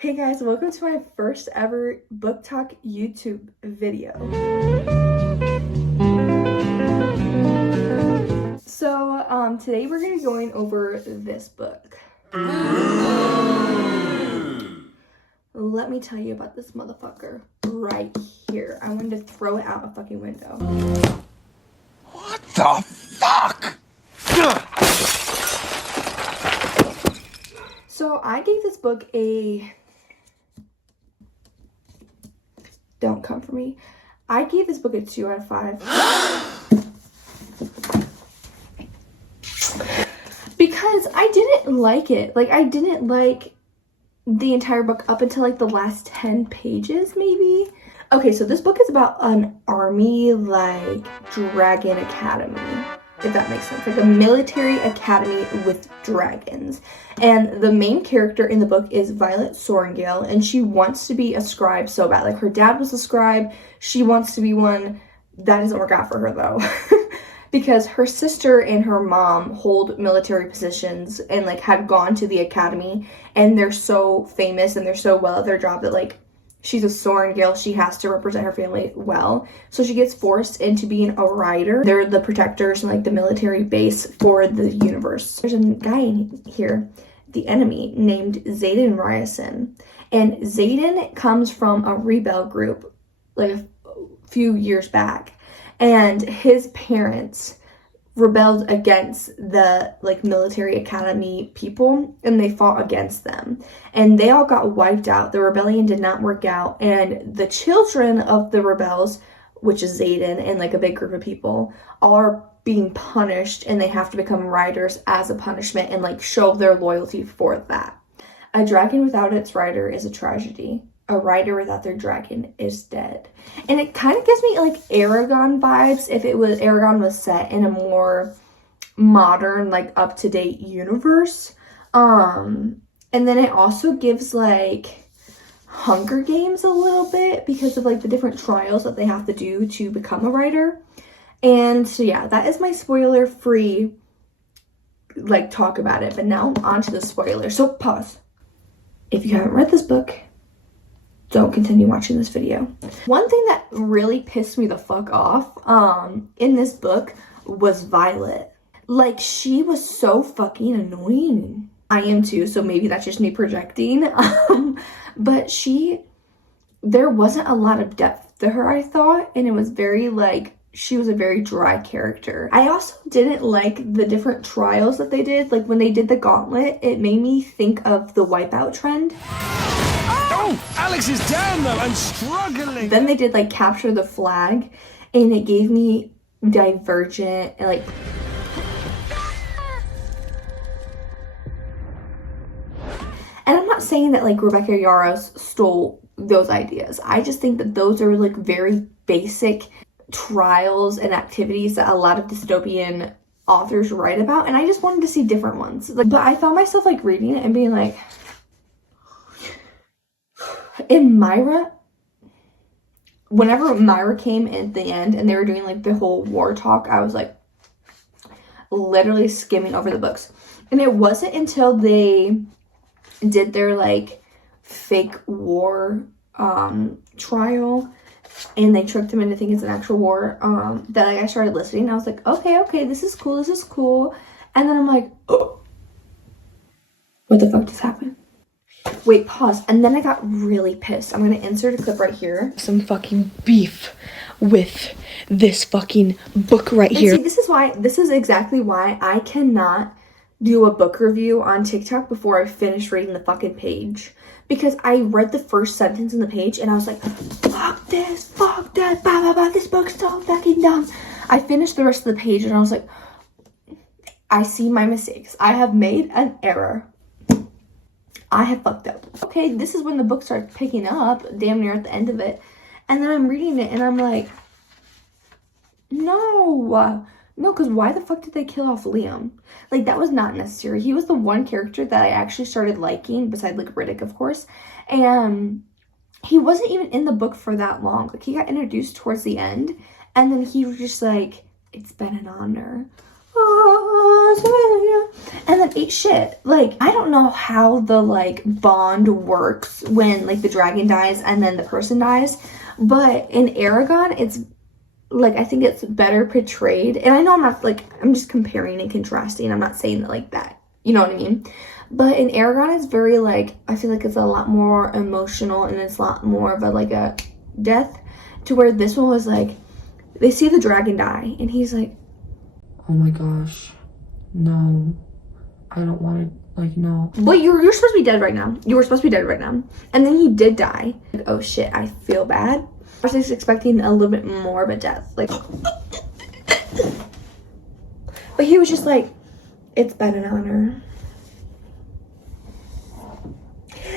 Hey guys, welcome to my first ever book talk YouTube video. So today we're gonna be going over this book. Let me tell you about this motherfucker right here. I wanted to throw it out a fucking window. What the fuck? So I gave this book a... Don't come for me. I gave this book a 2 out of 5. Because I didn't like it. Like, I didn't like the entire book up until like the last 10 pages maybe. Okay, so this book is about an army, like, dragon academy, if that makes sense. Like a military academy with dragons. And the main character in the book is Violet Sorrengail, and she wants to be a scribe so bad. Like, her dad was a scribe, she wants to be one. That doesn't work out for her though. Because her sister and her mom hold military positions and like had gone to the academy, and they're so famous and they're so well at their job that like she's a Sorrengail, she has to represent her family well. So she gets forced into being a rider. They're the protectors and like the military base for the universe. There's a guy in here, the enemy, named Xaden Ryerson. And Xaden comes from a rebel group like a few years back. And his parents rebelled against the like military academy people, and they fought against them, and they all got wiped out. The rebellion did not work out, and the children of the rebels, which is Xaden and like a big group of people, are being punished, and they have to become riders as a punishment and like show their loyalty for that. A dragon without its rider is a tragedy. A rider without their dragon is dead. And it kind of gives me like Aragon vibes if Aragon was set in a more modern, like up-to-date universe. And then it also gives like Hunger Games a little bit because of like the different trials that they have to do to become a rider. And so yeah, that is my spoiler-free like talk about it. But now on to the spoilers. So pause. If you haven't read this book, don't continue watching this video. One thing that really pissed me the fuck off in this book was Violet. Like, she was so fucking annoying. I am too, so maybe that's just me projecting. But there wasn't a lot of depth to her, I thought, and it was very like, she was a very dry character. I also didn't like the different trials that they did. Like, when they did the gauntlet, it made me think of the Wipeout trend. Alex is down though and struggling. Then they did like capture the flag, and it gave me Divergent and like. And I'm not saying that like Rebecca Yarros stole those ideas. I just think that those are like very basic trials and activities that a lot of dystopian authors write about, and I just wanted to see different ones. Like, but I found myself like reading it and being like, in Myra, whenever Myra came at the end and they were doing like the whole war talk, I was like literally skimming over the books. And it wasn't until they did their like fake war trial and they tricked him into thinking it's an actual war that like I started listening. I was like, okay, this is cool. And then I'm like, oh, what the fuck just happened? Wait, pause. And then I got really pissed. I'm gonna insert a clip right here. Some fucking beef with this fucking book right here. See, this is exactly why I cannot do a book review on TikTok before I finish reading the fucking page. Because I read the first sentence in the page and I was like, fuck this, blah, blah, blah, this book's so fucking dumb. I finished the rest of the page and I was like, I see my mistakes. I have made an error. I have fucked up. Okay, this is when the book starts picking up, damn near at the end of it. And then I'm reading it and I'm like, no, because why the fuck did they kill off Liam? Like, that was not necessary. He was the one character that I actually started liking, besides like Riddick, of course. And he wasn't even in the book for that long. Like, he got introduced towards the end, and then he was just like, it's been an honor. and then ate shit. Like, I don't know how the, like, bond works when, like, the dragon dies and then the person dies, but in Aragon, it's, like, I think it's better portrayed, and I know I'm not, like, I'm just comparing and contrasting, I'm not saying that, like, that, you know what I mean? But in Aragon, it's very, like, I feel like it's a lot more emotional, and it's a lot more of a, like, a death, to where this one was, like, they see the dragon die, and he's like, Oh my gosh. No. I don't want to, like, no. but you're supposed to be dead right now. You were supposed to be dead right now. And then he did die. Like, oh shit, I feel bad. I was just expecting a little bit more of a death. Like, but he was just like, it's been an honor.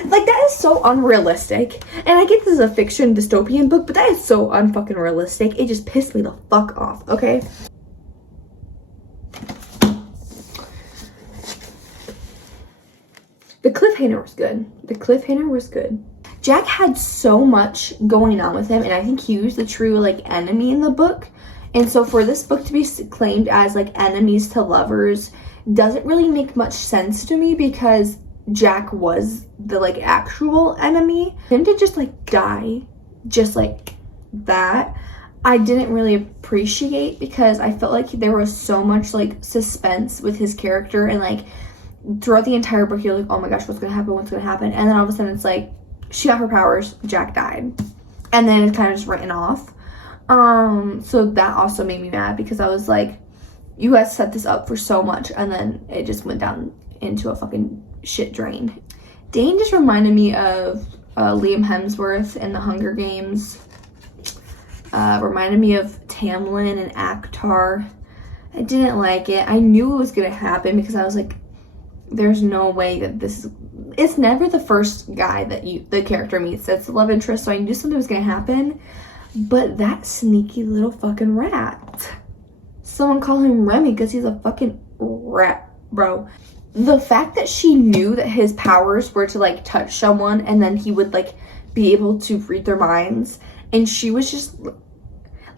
Like, that is so unrealistic. And I get this is a fiction dystopian book, but that is so unfucking realistic. It just pissed me the fuck off, okay? The cliffhanger was good. The cliffhanger was good. Jack had so much going on with him, and I think he was the true, like, enemy in the book. And so for this book to be claimed as, like, enemies to lovers doesn't really make much sense to me, because Jack was the, like, actual enemy. Him to just, like, die just like that, I didn't really appreciate, because I felt like there was so much, like, suspense with his character, and, like, throughout the entire book you're like, oh my gosh, what's gonna happen, and then all of a sudden it's like, she got her powers, Jack died, and then it's kind of just written off. So that also made me mad, because I was like, you guys set this up for so much, and then it just went down into a fucking shit drain. Dane just reminded me of Liam Hemsworth in the Hunger Games. Reminded me of Tamlin and Akhtar. I didn't like it. I knew it was gonna happen, because I was like, there's no way that this is, it's never the first guy that the character meets that's the love interest, so I knew something was gonna happen. But that sneaky little fucking rat. Someone call him Remy, because he's a fucking rat, bro. The fact that she knew that his powers were to, like, touch someone, and then he would, like, be able to read their minds, and she was just,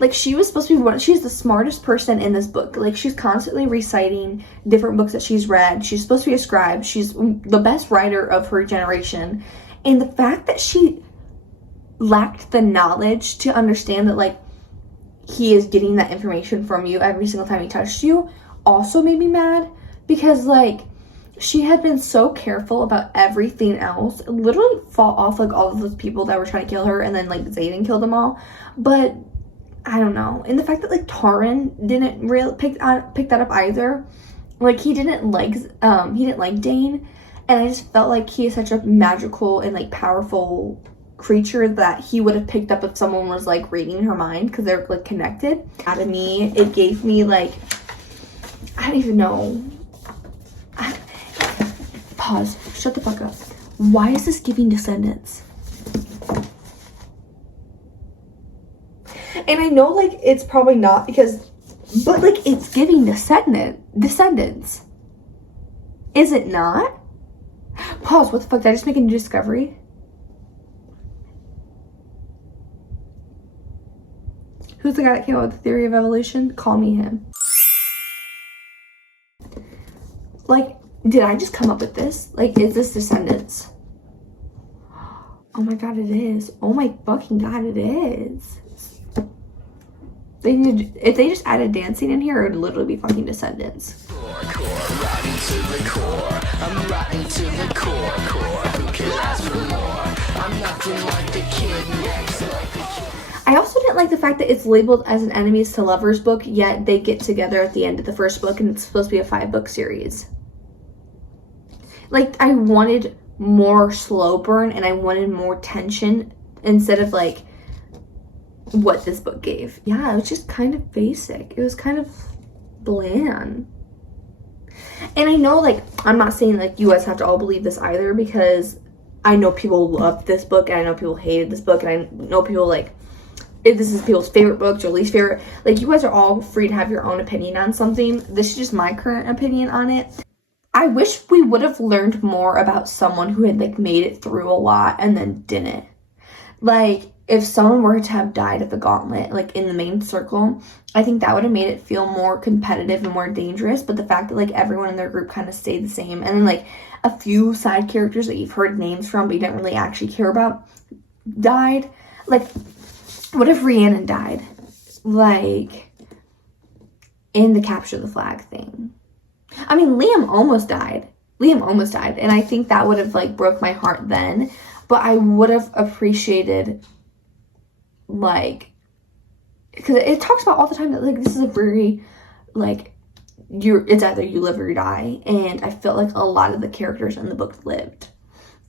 like, she was supposed to be she's the smartest person in this book. Like, she's constantly reciting different books that she's read. She's supposed to be a scribe. She's the best writer of her generation. And the fact that she lacked the knowledge to understand that, like, he is getting that information from you every single time he touched you also made me mad, because, like, she had been so careful about everything else, literally fought off, like, all of those people that were trying to kill her, and then, like, Xaden killed them all. But I don't know. And the fact that, like, Taran didn't really pick that up either. Like, he didn't like Dane, and I just felt like he is such a magical and, like, powerful creature that he would have picked up if someone was, like, reading her mind, because they're, like, connected. Out of me, it gave me, like, I don't even know. Pause. Shut the fuck up. Why is this giving Descendants? And I know, like, it's probably not, because, but, like, it's giving Descendants. Is it not? Pause. What the fuck? Did I just make a new discovery? Who's the guy that came up with the theory of evolution? Call me him. Like, did I just come up with this? Like, is this Descendants? Oh my god, it is. Oh my fucking god, it is. If they just added dancing in here, it would literally be fucking Descendants. I also didn't like the fact that it's labeled as an enemies to lovers book, yet they get together at the end of the first book, and it's supposed to be a 5-book series. Like, I wanted more slow burn, and I wanted more tension instead of, like, what this book gave. Yeah, it was just kind of basic. It was kind of bland. And I know, like, I'm not saying, like, you guys have to all believe this either, because I know people loved this book, and I know people hated this book, and I know people, like, if this is people's favorite book, your least favorite. Like, you guys are all free to have your own opinion on something. This is just my current opinion on it. I wish we would have learned more about someone who had, like, made it through a lot and then didn't. Like, if someone were to have died at the gauntlet, like in the main circle, I think that would have made it feel more competitive and more dangerous. But the fact that like everyone in their group kind of stayed the same, and then like a few side characters that you've heard names from but you didn't really actually care about died. Like, what if Rhiannon died? Like, in the capture the flag thing. I mean, Liam almost died. And I think that would have like broke my heart then. But I would have appreciated, like, because it talks about all the time that like this is a very like it's either you live or you die, and I felt like a lot of the characters in the book lived.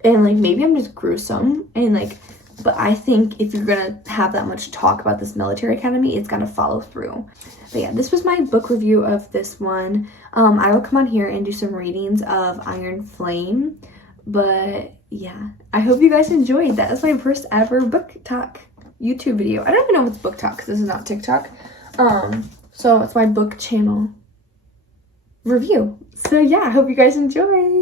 And like maybe I'm just gruesome, and like, but I think if you're gonna have that much talk about this military academy, it's gonna follow through. But yeah, this was my book review of this one. I will come on here and do some readings of Iron Flame. But yeah, I hope you guys enjoyed. That is my first ever book talk YouTube video. I don't even know if it's book talk because this is not TikTok. So it's my book channel review. So yeah, I hope you guys enjoy.